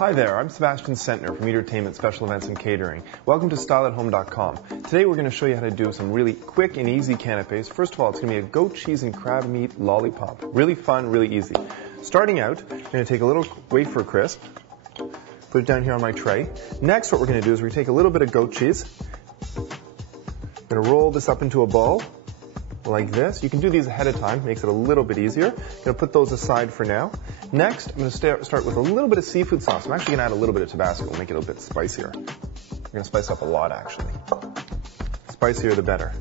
Hi there, I'm Sebastien Centner from Entertainment, Special Events and Catering. Welcome to StyleAtHome.com. Today we're going to show you how to do some really quick and easy canapes. First of all, it's going to be a goat cheese and crab meat lollipop. Really fun, really easy. Starting out, I'm going to take a little wafer crisp, put it down here on my tray. Next, what we're going to do is we're going to take a little bit of goat cheese. I'm going to roll this up into a ball like this. You can do these ahead of time, makes it a little bit easier. I'm going to put those aside for now. Next, I'm going to start with a little bit of seafood sauce. I'm actually going to add a little bit of Tabasco, make it a little bit spicier. We're going to spice up a lot, actually. Spicier the better.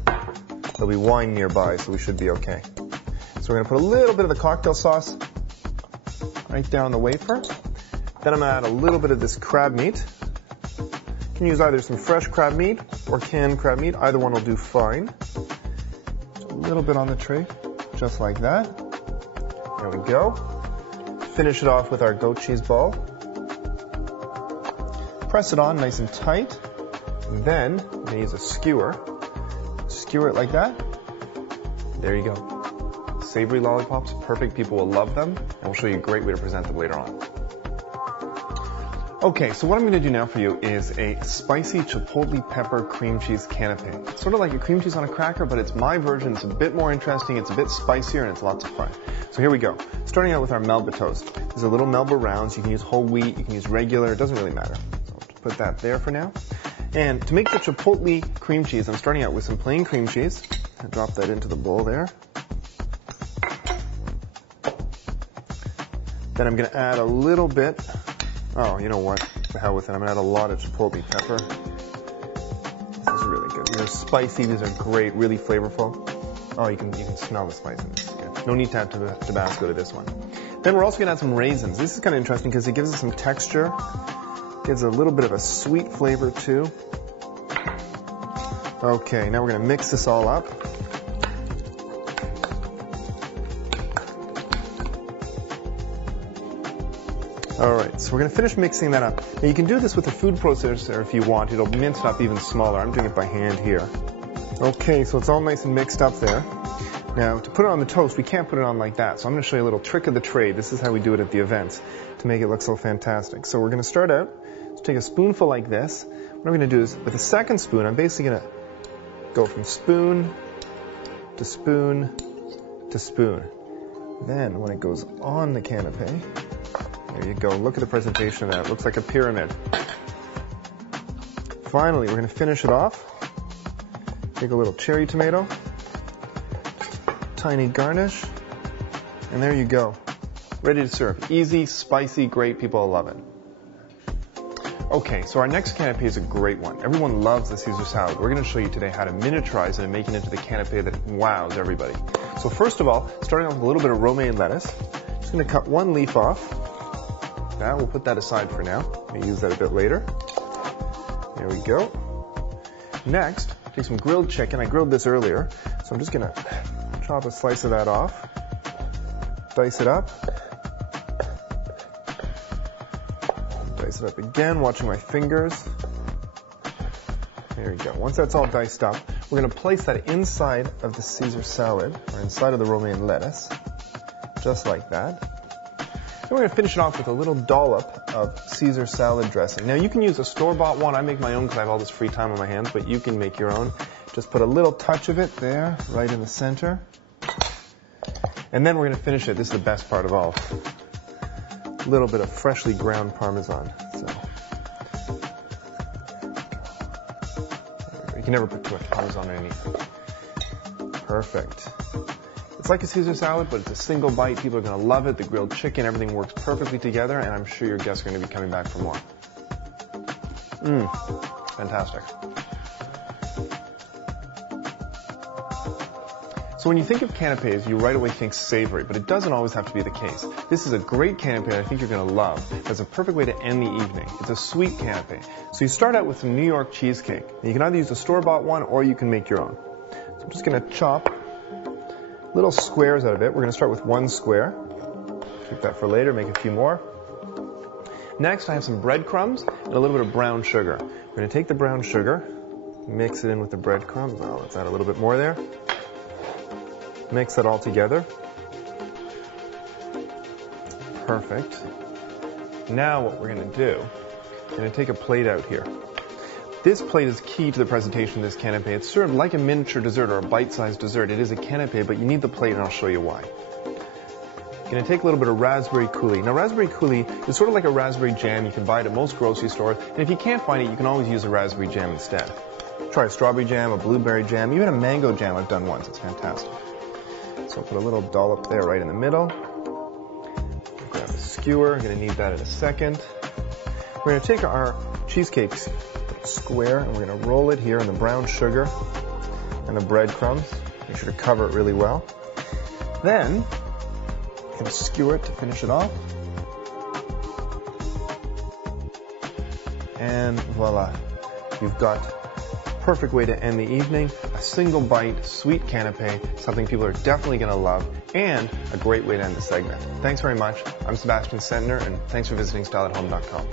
There'll be wine nearby, so we should be okay. So we're going to put a little bit of the cocktail sauce right there on the wafer. Then I'm going to add a little bit of this crab meat. You can use either some fresh crab meat or canned crab meat. Either one will do fine. A little bit on the tray, just like that. There we go. Finish it off with our goat cheese ball. Press it on nice and tight. Then I'm going to use a skewer. Skewer it like that. There you go. Savory lollipops, perfect. People will love them. And we'll show you a great way to present them later on. Okay, so what I'm going to do now for you is a spicy chipotle pepper cream cheese canape. Sort of like a cream cheese on a cracker, but it's my version. It's a bit more interesting, it's a bit spicier, and it's lots of fun. So here we go. Starting out with our Melba toast. There's a little Melba rounds. You can use whole wheat, you can use regular, it doesn't really matter. So I'll just put that there for now. And to make the chipotle cream cheese, I'm starting out with some plain cream cheese. I'll drop that into the bowl there. Then I'm going to add a little bit. Oh, you know what? The hell with it. I'm going to add a lot of chipotle pepper. This is really good. These are spicy. These are great. Really flavorful. Oh, you can smell the spice in this. Good. No need to add Tabasco to this one. Then we're also going to add some raisins. This is kind of interesting because it gives us some texture. Gives a little bit of a sweet flavor too. Okay, now we're going to mix this all up. Alright, so we're going to finish mixing that up. Now you can do this with a food processor if you want. It'll mince it up even smaller. I'm doing it by hand here. Okay, so it's all nice and mixed up there. Now to put it on the toast, we can't put it on like that. So I'm going to show you a little trick of the trade. This is how we do it at the events to make it look so fantastic. So we're going to start out, let's take a spoonful like this. What I'm going to do is with a second spoon, I'm basically going to go from spoon to spoon to spoon. Then when it goes on the canapé, there you go. Look at the presentation of that. It looks like a pyramid. Finally, we're going to finish it off. Take a little cherry tomato. Tiny garnish. And there you go. Ready to serve. Easy, spicy, great. People will love it. Okay, so our next canapé is a great one. Everyone loves the Caesar salad. We're going to show you today how to miniaturize it and make it into the canapé that wows everybody. So first of all, starting off with a little bit of romaine lettuce. Just going to cut one leaf off. Now we'll put that aside for now. We'll use that a bit later. There we go. Next, take some grilled chicken. I grilled this earlier, so I'm just going to chop a slice of that off. Dice it up. Dice it up again, watching my fingers. There you go. Once that's all diced up, we're going to place that inside of the Caesar salad, or inside of the romaine lettuce, just like that. Then we're going to finish it off with a little dollop of Caesar salad dressing. Now you can use a store-bought one. I make my own because I have all this free time on my hands, but you can make your own. Just put a little touch of it there, right in the center. And then we're going to finish it. This is the best part of all. A little bit of freshly ground Parmesan. So you can never put too much Parmesan on anything. Perfect. It's like a Caesar salad, but it's a single bite. People are going to love it. The grilled chicken, everything works perfectly together, and I'm sure your guests are going to be coming back for more. Fantastic. So when you think of canapes, you right away think savory, but it doesn't always have to be the case. This is a great canape I think you're going to love. It's a perfect way to end the evening. It's a sweet canape. So you start out with some New York cheesecake. You can either use a store-bought one or you can make your own. So I'm just going to chop little squares out of it. We're going to start with one square. Keep that for later, make a few more. Next, I have some breadcrumbs and a little bit of brown sugar. We're going to take the brown sugar, mix it in with the breadcrumbs. Oh, let's add a little bit more there. Mix that all together. Perfect. Now what we're going to do, I'm going to take a plate out here. This plate is key to the presentation of this canapé. It's served like a miniature dessert or a bite-sized dessert. It is a canapé, but you need the plate, and I'll show you why. I'm going to take a little bit of raspberry coulis. Now, raspberry coulis is sort of like a raspberry jam. You can buy it at most grocery stores, and if you can't find it, you can always use a raspberry jam instead. Try a strawberry jam, a blueberry jam, even a mango jam I've done once. It's fantastic. So I'll put a little dollop there right in the middle. Grab a skewer. I'm going to need that in a second. We're going to take our cheesecake square, and we're going to roll it here in the brown sugar and the breadcrumbs. Make sure to cover it really well. Then, I'm going to skewer it to finish it off. And voila, you've got a perfect way to end the evening. A single bite, sweet canapé, something people are definitely going to love, and a great way to end the segment. Thanks very much. I'm Sebastien Centner, and thanks for visiting StyleAtHome.com.